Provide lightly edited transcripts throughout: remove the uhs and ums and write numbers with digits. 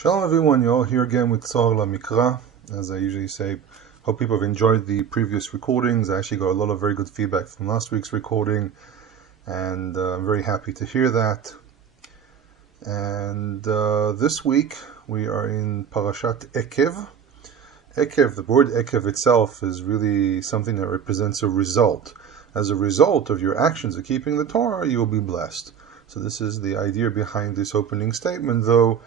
Shalom everyone, you're all here again with Tzar LaMikra. As I usually say, hope people have enjoyed the previous recordings. I actually got a lot of very good feedback from last week's recording, and I'm very happy to hear that. And this week we are in Parashat Eqev. Eqev, the word Eqev itself is really something that represents a result. As a result of your actions of keeping the Torah, you will be blessed. So this is the idea behind this opening statement, though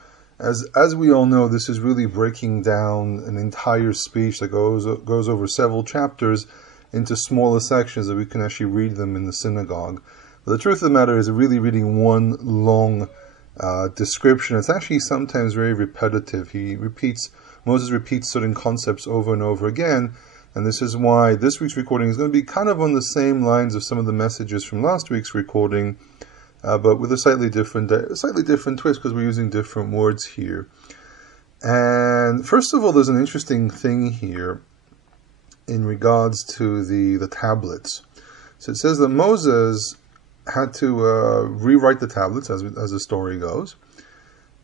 as we all know, this is really breaking down an entire speech that goes over several chapters into smaller sections that we can actually read them in the synagogue. But the truth of the matter is, really reading one long description, it's actually sometimes very repetitive. Moses repeats certain concepts over and over again, and this is why this week's recording is going to be kind of on the same lines of some of the messages from last week's recording, but with a slightly different twist, because we're using different words here. And first of all, there's an interesting thing here in regards to the tablets. So it says that Moses had to rewrite the tablets, as the story goes,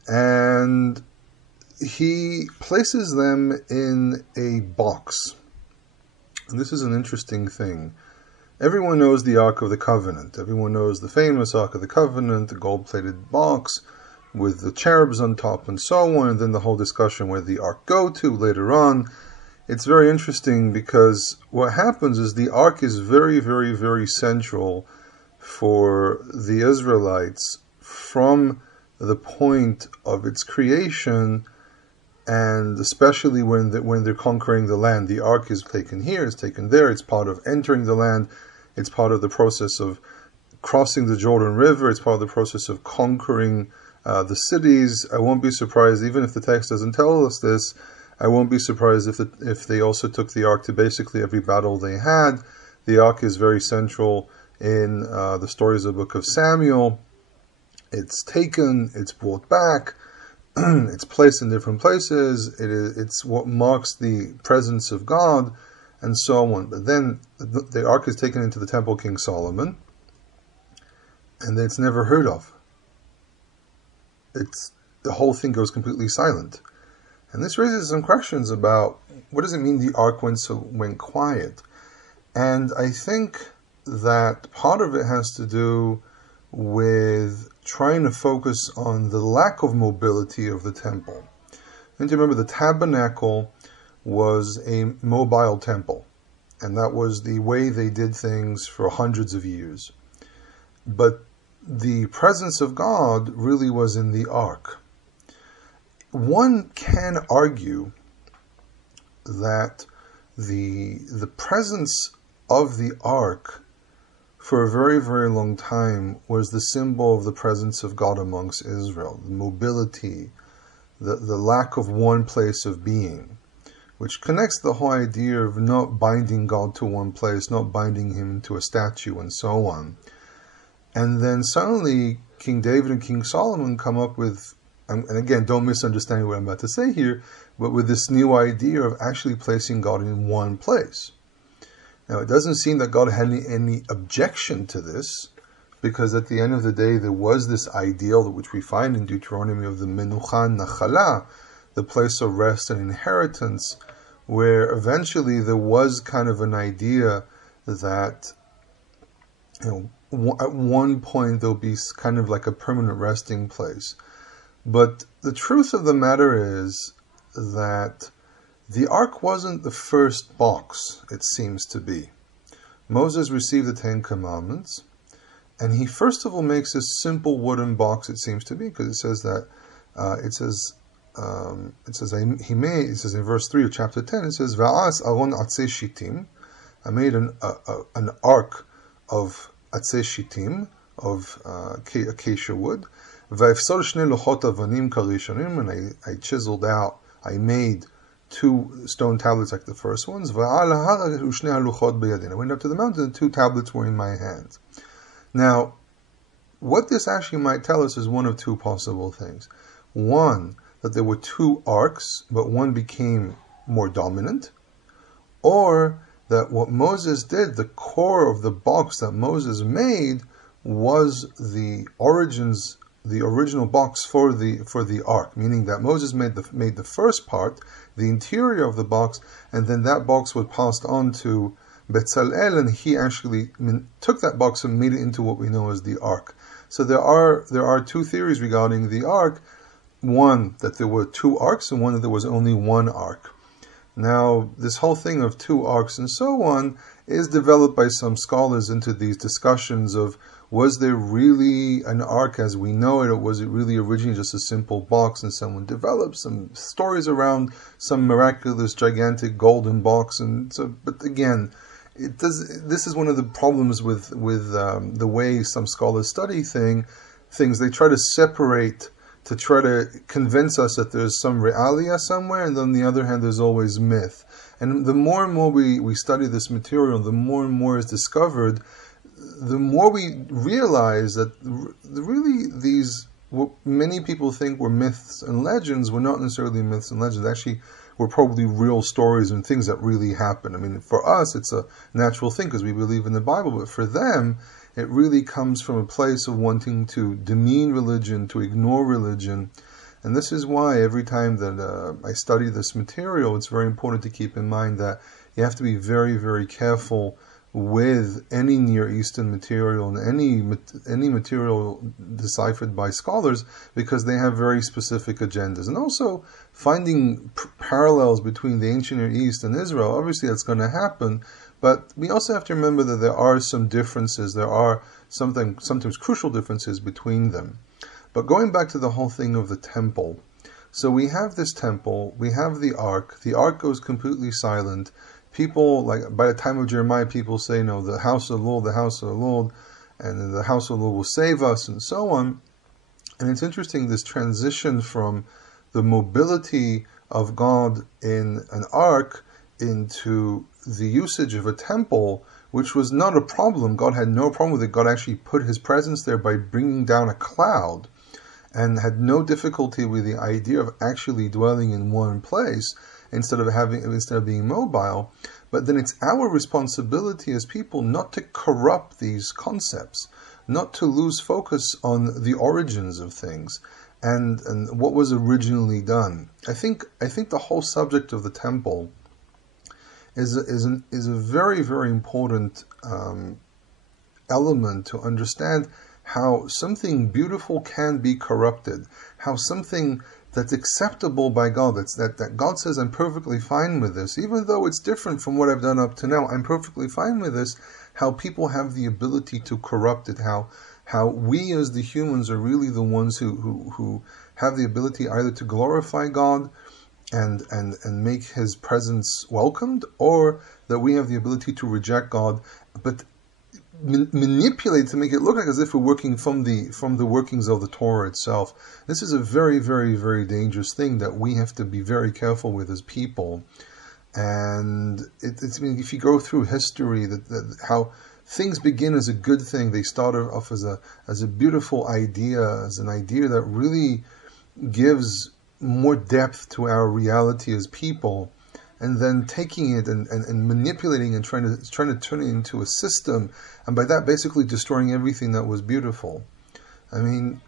and he places them in a box. And this is an interesting thing. Everyone knows the Ark of the Covenant. Everyone knows the famous Ark of the Covenant, the gold-plated box with the cherubs on top and so on, and then the whole discussion where the Ark go to later on. It's very interesting because what happens is the Ark is very, very, very central for the Israelites from the point of its creation, and especially when they're conquering the land. The Ark is taken here, it's taken there, it's part of entering the land, it's part of the process of crossing the Jordan River, it's part of the process of conquering the cities. I won't be surprised, even if the text doesn't tell us this, I won't be surprised if they also took the Ark to basically every battle they had. The Ark is very central in the stories of the book of Samuel. It's taken, it's brought back, it's placed in different places, it's what marks the presence of God, and so on. But then the Ark is taken into the temple of King Solomon, and it's never heard of. The whole thing goes completely silent. And this raises some questions about, what does it mean the Ark went quiet? And I think that part of it has to do with trying to focus on the lack of mobility of the temple. And you remember, the tabernacle was a mobile temple, and that was the way they did things for hundreds of years. But the presence of God really was in the Ark. One can argue that the presence of the Ark for a very, very long time was the symbol of the presence of God amongst Israel, the mobility, the lack of one place of being, which connects the whole idea of not binding God to one place, not binding him to a statue, and so on. And then suddenly King David and King Solomon come up with, and again, don't misunderstand what I'm about to say here, but with this new idea of actually placing God in one place. Now, it doesn't seem that God had any objection to this, because at the end of the day, there was this ideal which we find in Deuteronomy of the Menucha Nachala, the place of rest and inheritance, where eventually there was kind of an idea that, at one point there'll be kind of like a permanent resting place. But the truth of the matter is that the Ark wasn't the first box, it seems to be. Moses received the Ten Commandments, and he first of all makes this simple wooden box, it seems to be, because it says that, it says in verse 3 of chapter 10, it says, Va'as aron atzei shittim, I made an ark of atzei shittim, of acacia wood, Va'efsol shnei lochot avanim karishonim, and I chiseled out, I made 2 stone tablets like the first ones. I went up to the mountain and 2 tablets were in my hands. Now, what this actually might tell us is one of 2 possible things. One, that there were 2 arks, but one became more dominant. Or that what Moses did, the core of the box that Moses made, was the origins the original box for the ark, meaning that Moses made the first part, the interior of the box, and then that box was passed on to Bezalel, and he actually took that box and made it into what we know as the ark. So there are two theories regarding the ark. One, that there were two arks, and one, that there was only one ark. Now, this whole thing of two arks and so on is developed by some scholars into these discussions of, was there really an ark as we know it, or was it really originally just a simple box and someone developed some stories around some miraculous, gigantic golden box? And so, but again, this is one of the problems with the way some scholars study things. They try to separate, to try to convince us that there's some realia somewhere, and on the other hand, there's always myth. And the more and more we study this material, the more and more is discovered, the more we realize that really these, what many people think were myths and legends, were not necessarily myths and legends. Actually, were probably real stories and things that really happened. I mean, for us, it's a natural thing because we believe in the Bible, but for them, it really comes from a place of wanting to demean religion, to ignore religion. And this is why every time that I study this material, it's very important to keep in mind that you have to be very, very careful with any Near Eastern material and any material deciphered by scholars, because they have very specific agendas. And also finding parallels between the ancient Near East and Israel, obviously that's going to happen, but we also have to remember that there are some differences. There are sometimes crucial differences between them. But going back to the whole thing of the temple, so we have this temple, we have the ark goes completely silent. People, like by the time of Jeremiah, people say, no, the house of the Lord, and the house of the Lord will save us, and so on. And it's interesting, this transition from the mobility of God in an ark into the usage of a temple, which was not a problem. God had no problem with it. God actually put his presence there by bringing down a cloud, and had no difficulty with the idea of actually dwelling in one place instead of being mobile. But then it's our responsibility as people not to corrupt these concepts, not to lose focus on the origins of things and what was originally done. I think the whole subject of the temple is a very, very important element to understand how something beautiful can be corrupted, how something that's acceptable by God, that God says, I'm perfectly fine with this, even though it's different from what I've done up to now, I'm perfectly fine with this, how people have the ability to corrupt it, how we as the humans are really the ones who have the ability either to glorify God and make his presence welcomed, or that we have the ability to reject God, but manipulate to make it look like as if we're working from the workings of the Torah itself. This is a very, very, very dangerous thing that we have to be very careful with as people. And I mean, if you go through history, how things begin as a good thing, they start off as a beautiful idea, as an idea that really gives more depth to our reality as people, and then taking it and manipulating and trying to turn it into a system, and by that basically destroying everything that was beautiful. I mean,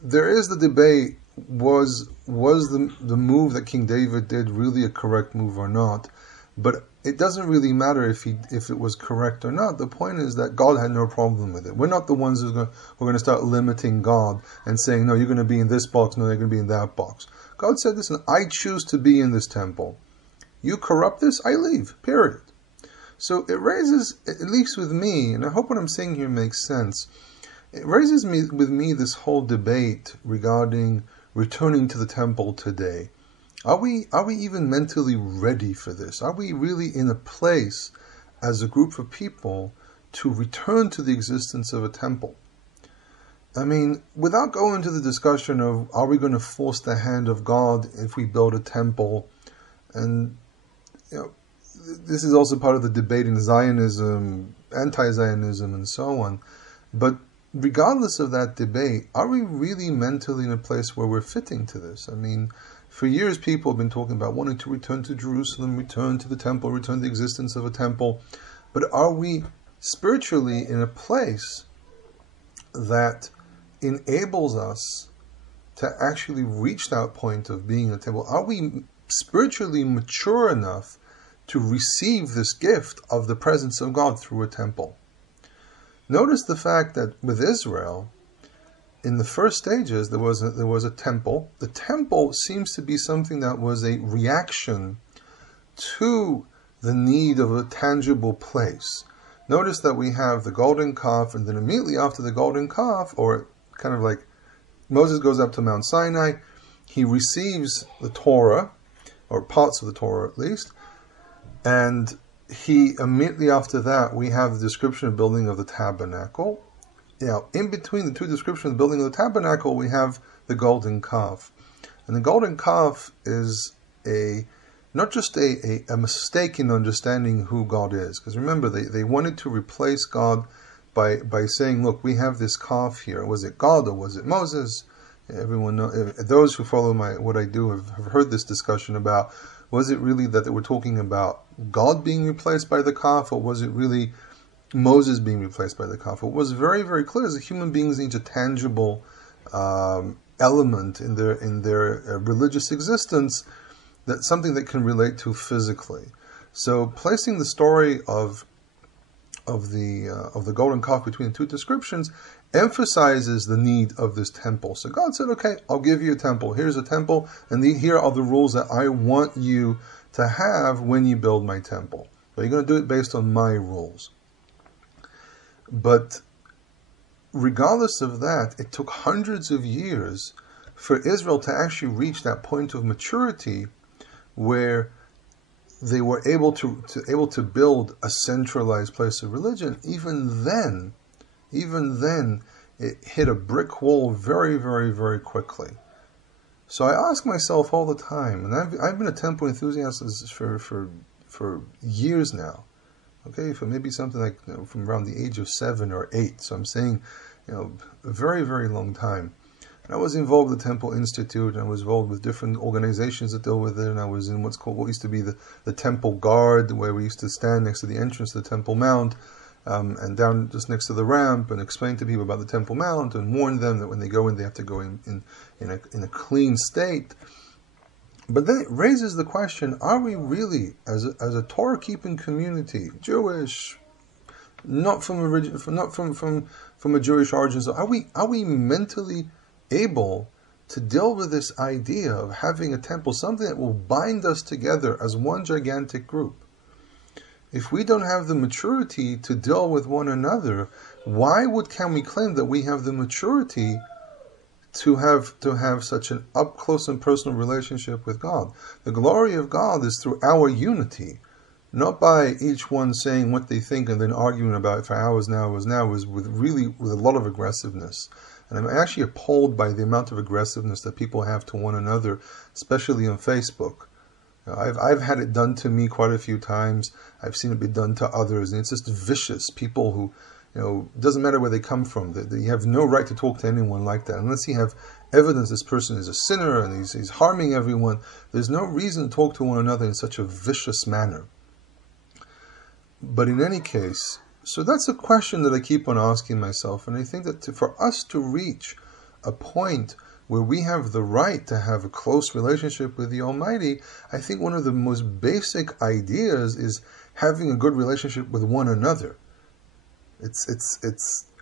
there is the debate, was the move that King David did really a correct move or not? But it doesn't really matter if it was correct or not. The point is that God had no problem with it. We're not the ones who are going to start limiting God and saying, no, you're going to be in this box, no, you're going to be in that box. God said, listen, I choose to be in this temple. You corrupt this, I leave, period. So it raises, at least with me, and I hope what I'm saying here makes sense, it raises with me this whole debate regarding returning to the temple today. Are we even mentally ready for this? Are we really in a place as a group of people to return to the existence of a temple? I mean, without going into the discussion of, are we going to force the hand of God if we build a temple? And this is also part of the debate in Zionism, anti-Zionism, and so on. But regardless of that debate, are we really mentally in a place where we're fitting to this? I mean, for years people have been talking about wanting to return to Jerusalem, return to the temple, return to the existence of a temple. But are we spiritually in a place that enables us to actually reach that point of being a temple? Are we spiritually mature enough to receive this gift of the presence of God through a temple? Notice the fact that with Israel, in the first stages, there was a temple. The temple seems to be something that was a reaction to the need of a tangible place. Notice that we have the golden calf, and then immediately after the golden calf, or kind of like Moses goes up to Mount Sinai, he receives the Torah, or parts of the Torah at least, and he immediately after that, we have the description of building of the tabernacle. Now, in between the two descriptions of the building of the tabernacle, we have the golden calf. And the golden calf is not just a mistake in understanding who God is. Because remember, they wanted to replace God by saying, look, we have this calf here. Was it God or was it Moses? Everyone those who follow what I do have heard this discussion about, was it really that they were talking about God being replaced by the calf, or was it really Moses being replaced by the calf? It was very, very clear that human beings need a tangible element in their religious existence, that's something that can relate to physically. So placing the story of the golden calf between the two descriptions emphasizes the need of this temple. So God said, okay, I'll give you a temple. Here's a temple, and here are the rules that I want you to have when you build my temple. But you're going to do it based on my rules. But regardless of that, it took hundreds of years for Israel to actually reach that point of maturity where they were able to build a centralized place of religion. Even then, it hit a brick wall very, very, very quickly. So I ask myself all the time, and I've been a temple enthusiast for years now. Okay, for maybe something like from around the age of 7 or 8. So I'm saying, a very, very long time. And I was involved with the Temple Institute, and I was involved with different organizations that deal with it, and I was in what used to be the Temple Guard, where we used to stand next to the entrance to the Temple Mount, and down just next to the ramp, and explain to people about the Temple Mount, and warn them that when they go in, they have to go in a clean state. But then it raises the question: are we really, as a Torah-keeping community, Jewish, not from a Jewish origin, are we mentally able to deal with this idea of having a temple, something that will bind us together as one gigantic group? If we don't have the maturity to deal with one another, can we claim that we have the maturity to have such an up close and personal relationship with God? The glory of God is through our unity, not by each one saying what they think and then arguing about it for hours and hours and hours with a lot of aggressiveness. And I'm actually appalled by the amount of aggressiveness that people have to one another, especially on Facebook. I've had it done to me quite a few times. I've seen it be done to others, and it's just vicious. People who, it doesn't matter where they come from. You have no right to talk to anyone like that. Unless you have evidence this person is a sinner and he's harming everyone, there's no reason to talk to one another in such a vicious manner. But in any case, so that's a question that I keep on asking myself, and I think that for us to reach a point where we have the right to have a close relationship with the Almighty, I think one of the most basic ideas is having a good relationship with one another.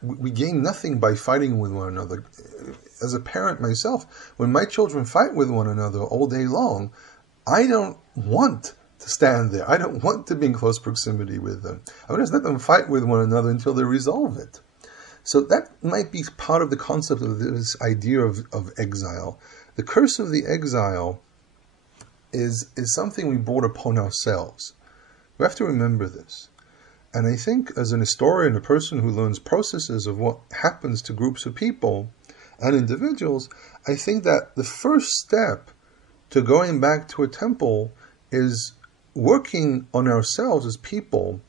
We gain nothing by fighting with one another. As a parent myself, when my children fight with one another all day long, I don't want to stand there. I don't want to be in close proximity with them. I want to let them fight with one another until they resolve it. So that might be part of the concept of this idea of exile. The curse of the exile is something we brought upon ourselves. We have to remember this. And I think as an historian, a person who learns processes of what happens to groups of people and individuals, I think that the first step to going back to a temple is working on ourselves as people,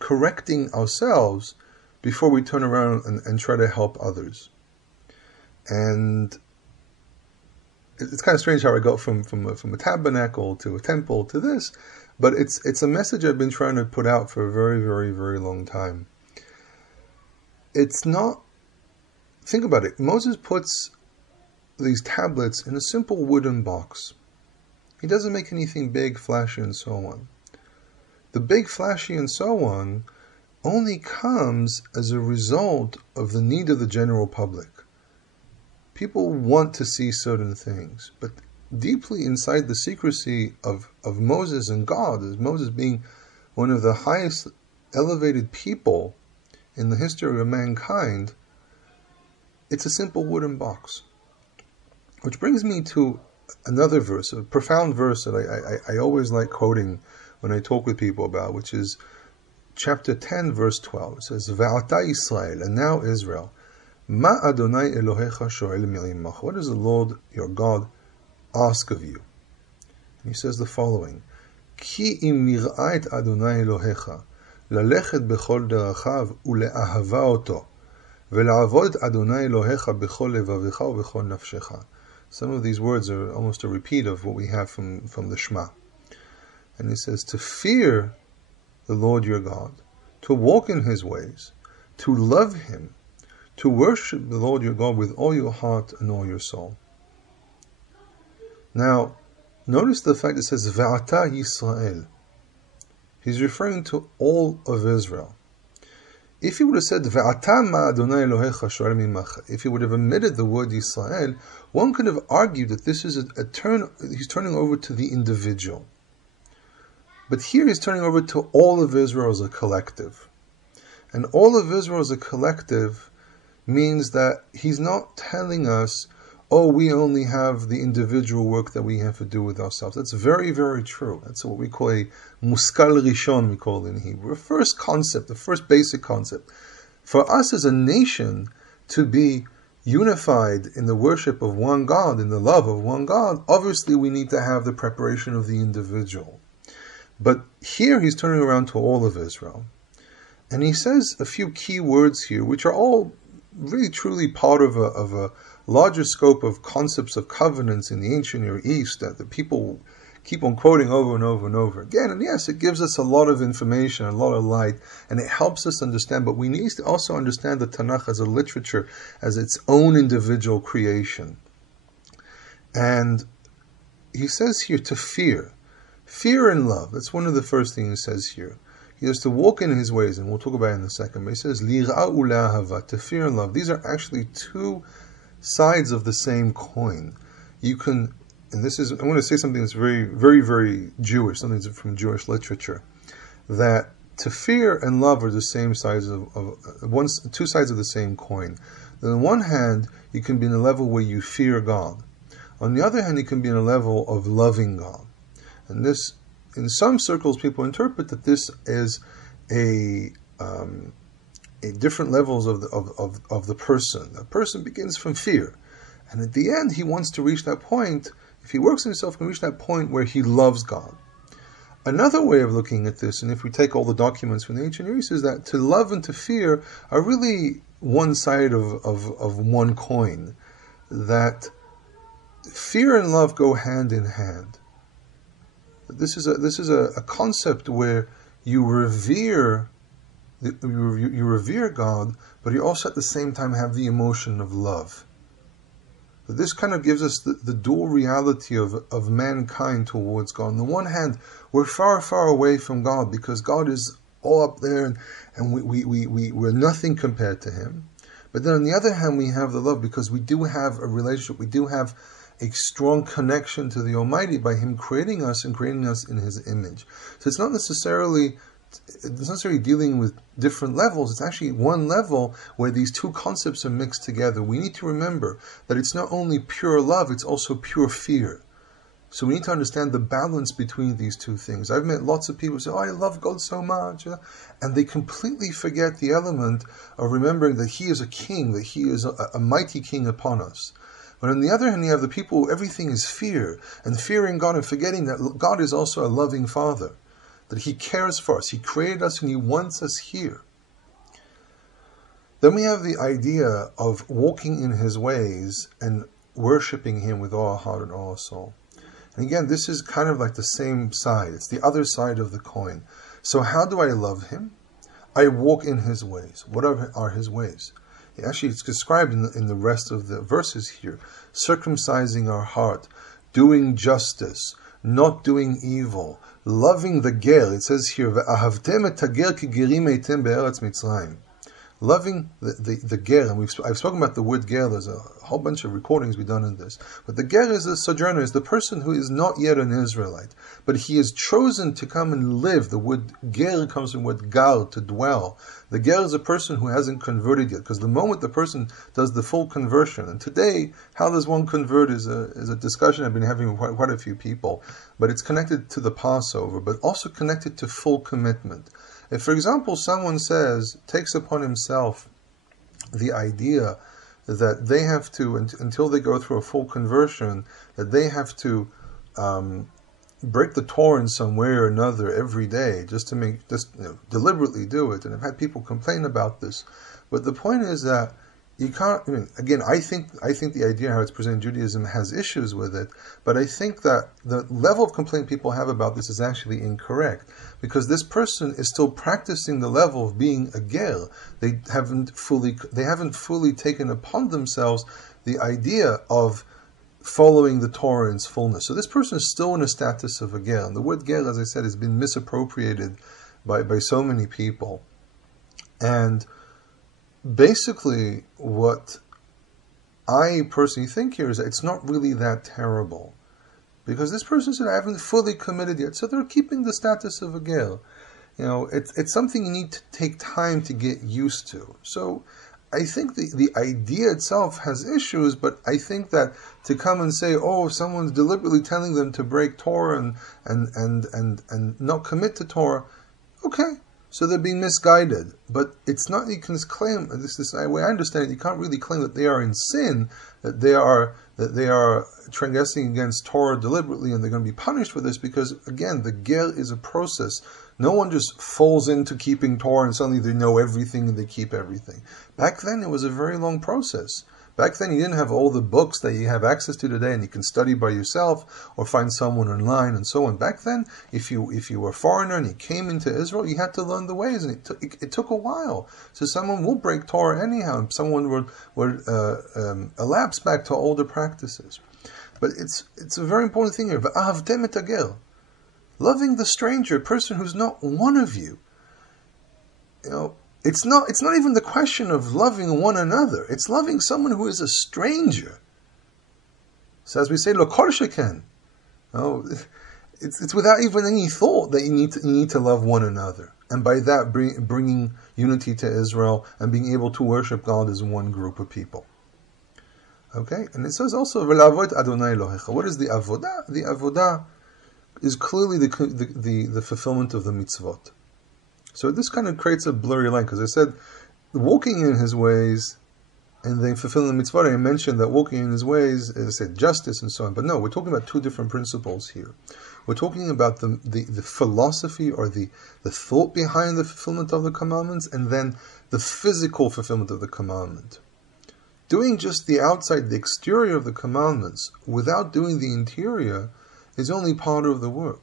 correcting ourselves before we turn around and try to help others. And it's kind of strange how I go from a tabernacle to a temple to this, but it's a message I've been trying to put out for a very, very, very long time. It's not think about it. Moses puts these tablets in a simple wooden box. He doesn't make anything big, flashy, and so on. The big, flashy, and so on only comes as a result of the need of the general public. People want to see certain things, but deeply inside the secrecy of Moses and God, as Moses being one of the highest elevated people in the history of mankind, it's a simple wooden box. Which brings me to another verse, a profound verse that I always like quoting when I talk with people about, which is chapter 10, verse 12. It says, Ve'ata Yisrael, and now Israel, Ma Adonai Elohecha shoel mi'imach. What does the Lord your God ask of you? And he says the following, Ki im nir'ait Adonai Elohecha, lalechet bechol derachav ule'ahava oto, ve'la'avod Adonai Elohecha bechol levavecha u'bechol nafshecha. Some of these words are almost a repeat of what we have from the Shema. And it says, to fear the Lord your God, to walk in His ways, to love Him, to worship the Lord your God with all your heart and all your soul. Now, notice the fact it says, Ve'ata Yisrael. He's referring to all of Israel. If he would have said, Ve'ata ma Adonai Elohecha shoel mimach, if he would have omitted the word Yisrael, one could have argued that this is a turn, he's turning over to the individual. But here he's turning over to all of Israel as a collective. And all of Israel as a collective means that he's not telling us, oh, we only have the individual work that we have to do with ourselves. That's very, very true. That's what we call a muskal rishon, we call it in Hebrew. The first concept, the first basic concept. For us as a nation to be unified in the worship of one God, in the love of one God, obviously we need to have the preparation of the individual. But here he's turning around to all of Israel. And he says a few key words here, which are all really truly part of a larger scope of concepts of covenants in the ancient Near East that the people keep on quoting over and over and over again. And yes, it gives us a lot of information, a lot of light, and it helps us understand, but we need to also understand the Tanakh as a literature, as its own individual creation. And he says here to fear. Fear and love. That's one of the first things he says here. He has to walk in his ways, and we'll talk about it in a second. But he says, Lir'a u'la'ahava, to fear and love. These are actually two sides of the same coin. You can, and this is, I want to say something that's very, very, very Jewish, something that's from Jewish literature, that to fear and love are the same sides two sides of the same coin. On the one hand, you can be in a level where you fear God. On the other hand, you can be in a level of loving God. And this, in some circles, people interpret that this is a different levels of the person. A person begins from fear, and at the end, he wants to reach that point. If he works on himself, he can reach that point where he loves God. Another way of looking at this, and if we take all the documents from the ancient Near East, is that to love and to fear are really one side of one coin. That fear and love go hand in hand. This is a concept where you revere God, but you also at the same time have the emotion of love. This kind of gives us the dual reality of mankind towards God. On the one hand, we're far, far away from God because God is all up there and we're nothing compared to Him. But then on the other hand, we have the love because we do have a relationship, we do have a strong connection to the Almighty by Him creating us and creating us in His image. So it's not necessarily dealing with different levels. It's actually one level where these two concepts are mixed together. We need to remember that it's not only pure love, it's also pure fear. So we need to understand the balance between these two things. I've met lots of people who say, oh, I love God so much. And they completely forget the element of remembering that He is a king, that He is a mighty king upon us. But on the other hand, you have the people who everything is fear, and fearing God and forgetting that God is also a loving Father, that He cares for us, He created us, and He wants us here. Then we have the idea of walking in His ways and worshipping Him with all our heart and all our soul. And again, this is kind of like the same side. It's the other side of the coin. So how do I love Him? I walk in His ways. What are His ways? Actually, it's described in the rest of the verses here. Circumcising our heart, doing justice, not doing evil, loving the ger. It says here, "Ve'ahavtem et hager ki gerim eitem be'eretz Mitzrayim." Loving the ger, and I've spoken about the word ger. There's a whole bunch of recordings we've done in this. But the ger is a sojourner, is the person who is not yet an Israelite, but he has chosen to come and live. The word ger comes from the word gar, to dwell. The ger is a person who hasn't converted yet, because the moment the person does the full conversion, and today, how does one convert is a discussion I've been having with quite a few people, but it's connected to the Passover, but also connected to full commitment. If, for example, someone takes upon himself the idea that they have to, until they go through a full conversion, that they have to break the Torah in some way or another every day, just deliberately do it. And I've had people complain about this. But the point is that you can't, again, I think the idea how it's presented in Judaism has issues with it, but I think that the level of complaint people have about this is actually incorrect, because this person is still practicing the level of being a ger. They haven't fully taken upon themselves the idea of following the Torah in its fullness. So this person is still in a status of a ger, and the word ger, as I said, has been misappropriated by so many people. And basically, what I personally think here is that it's not really that terrible, because this person said, I haven't fully committed yet, so they're keeping the status of a ger. It's something you need to take time to get used to. So I think the idea itself has issues, but I think that to come and say, if someone's deliberately telling them to break Torah and not commit to Torah, okay. So they're being misguided, but it's not. You can claim this the way I understand it. You can't really claim that they are in sin, that they are transgressing against Torah deliberately, and they're going to be punished for this. Because again, the ger is a process. No one just falls into keeping Torah and suddenly they know everything and they keep everything. Back then, it was a very long process. Back then, you didn't have all the books that you have access to today, and you can study by yourself or find someone online and so on. Back then, if you were a foreigner and you came into Israel, you had to learn the ways, and it took a while. So someone will break Torah anyhow, and someone would elapse back to older practices. But it's a very important thing here. V'ahavtem et hager, loving the stranger, a person who's not one of you. It's not even the question of loving one another. It's loving someone who is a stranger. So as we say, lo kol sheken. It's without even any thought that you need to love one another, and by that bringing unity to Israel and being able to worship God as one group of people. Okay, and it says also v'lavod Adonai Elohecha. What is the avodah? The avodah is clearly the fulfillment of the mitzvot. So this kind of creates a blurry line, because I said walking in His ways and then fulfilling the mitzvot. I mentioned that walking in His ways, as I said, justice and so on. But no, we're talking about two different principles here. We're talking about the philosophy or the thought behind the fulfillment of the commandments, and then the physical fulfillment of the commandment. Doing just the outside, the exterior of the commandments, without doing the interior, is only part of the work.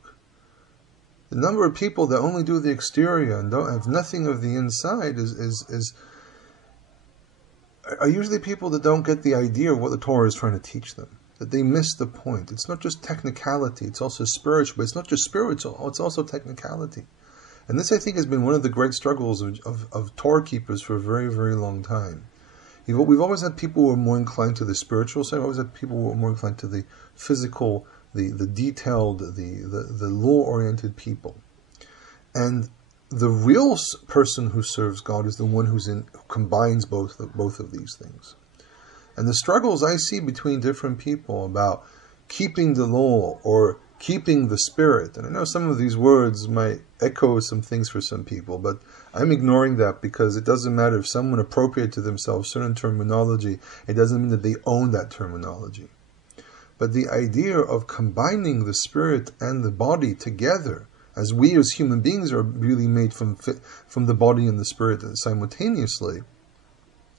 The number of people that only do the exterior and don't have nothing of the inside are usually people that don't get the idea of what the Torah is trying to teach them. That they miss the point. It's not just technicality, it's also spiritual. But it's not just spiritual, it's also technicality. And this, I think, has been one of the great struggles of Torah keepers for a very, very long time. We've always had people who are more inclined to the spiritual side. We've always had people who are more inclined to the physical, the detailed, the law-oriented people. And the real person who serves God is the one who combines both of these things. And the struggles I see between different people about keeping the law or keeping the spirit, and I know some of these words might echo some things for some people, but I'm ignoring that, because it doesn't matter if someone appropriates to themselves certain terminology, it doesn't mean that they own that terminology. But the idea of combining the spirit and the body together, as we as human beings are really made from the body and the spirit simultaneously.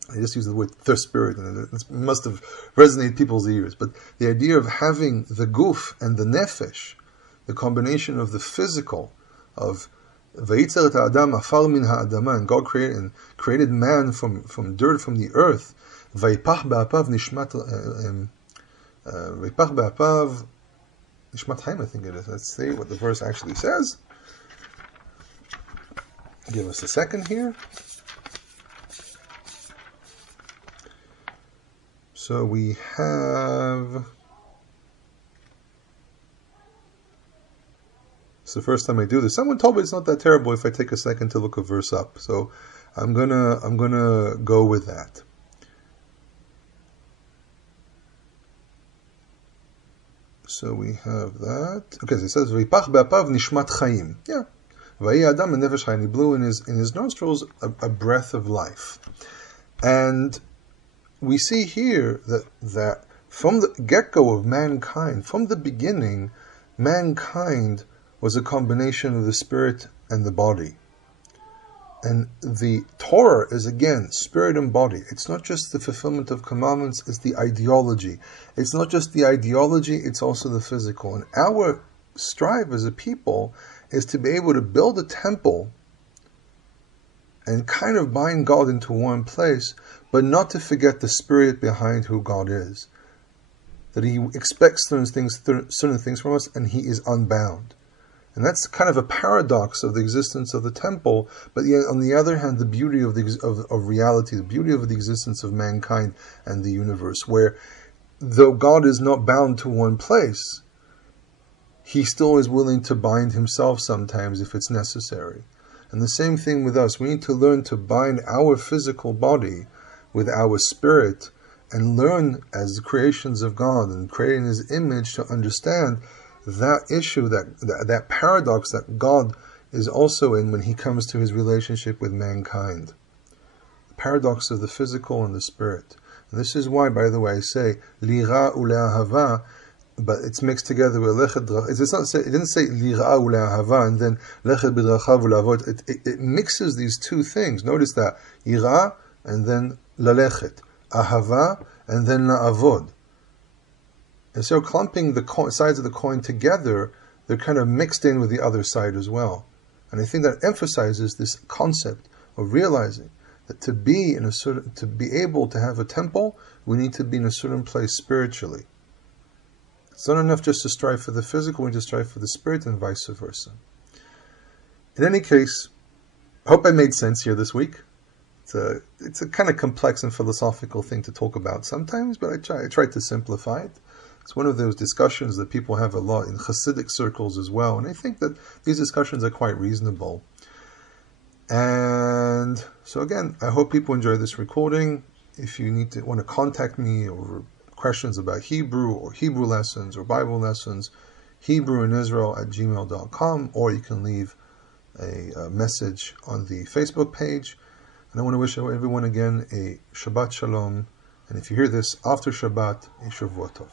I just use the word the spirit, and it must have resonated people's ears. But the idea of having the guf and the nefesh, the combination of the physical, of Vayitzer et ha'adam afar min ha'adama, and God created man from dirt, from the earth. Vayipach be'apav nishmat chaim, I think it is. Let's see what the verse actually says. Give us a second here. So we have... It's the first time I do this. Someone told me it's not that terrible if I take a second to look a verse up. So I'm gonna go with that. So we have that. Okay, so it says Vayipach be'apav nishmat chaim. Yeah. Vayi adam nefesh chaim. He blew in his nostrils a breath of life. And we see here that from the get-go of mankind, from the beginning, mankind was a combination of the spirit and the body. And the Torah is, again, spirit and body. It's not just the fulfillment of commandments, it's the ideology. It's not just the ideology, it's also the physical. And our strive as a people is to be able to build a temple and kind of bind God into one place, but not to forget the spirit behind who God is. That He expects certain things from us, and He is unbound. And that's kind of a paradox of the existence of the temple, but yet on the other hand, the beauty of reality, the beauty of the existence of mankind and the universe, where though God is not bound to one place, He still is willing to bind Himself sometimes if it's necessary. And the same thing with us. We need to learn to bind our physical body with our spirit and learn as creations of God and creating His image to understand that issue, that paradox that God is also in when He comes to His relationship with mankind. The paradox of the physical and the spirit. And this is why, by the way, I say lira ule'ahava, but it's mixed together with lechet drach. It didn't say lira ule'ahava and then lechet b'drachav ule'avot. It mixes these two things. Notice that ira and then lalechet, ahava and then la'avod. And so clumping the sides of the coin together, they're kind of mixed in with the other side as well. And I think that emphasizes this concept of realizing that to be able to have a temple, we need to be in a certain place spiritually. It's not enough just to strive for the physical, we need to strive for the spirit and vice versa. In any case, I hope I made sense here this week. It's a kind of complex and philosophical thing to talk about sometimes, but I tried to simplify it. It's one of those discussions that people have a lot in Hasidic circles as well, and I think that these discussions are quite reasonable. And so again, I hope people enjoy this recording. If you want to contact me over questions about Hebrew or Hebrew lessons or Bible lessons, HebrewInIsrael@gmail.com, or you can leave a message on the Facebook page. And I want to wish everyone again a Shabbat Shalom, and if you hear this after Shabbat, a Shavua Tov.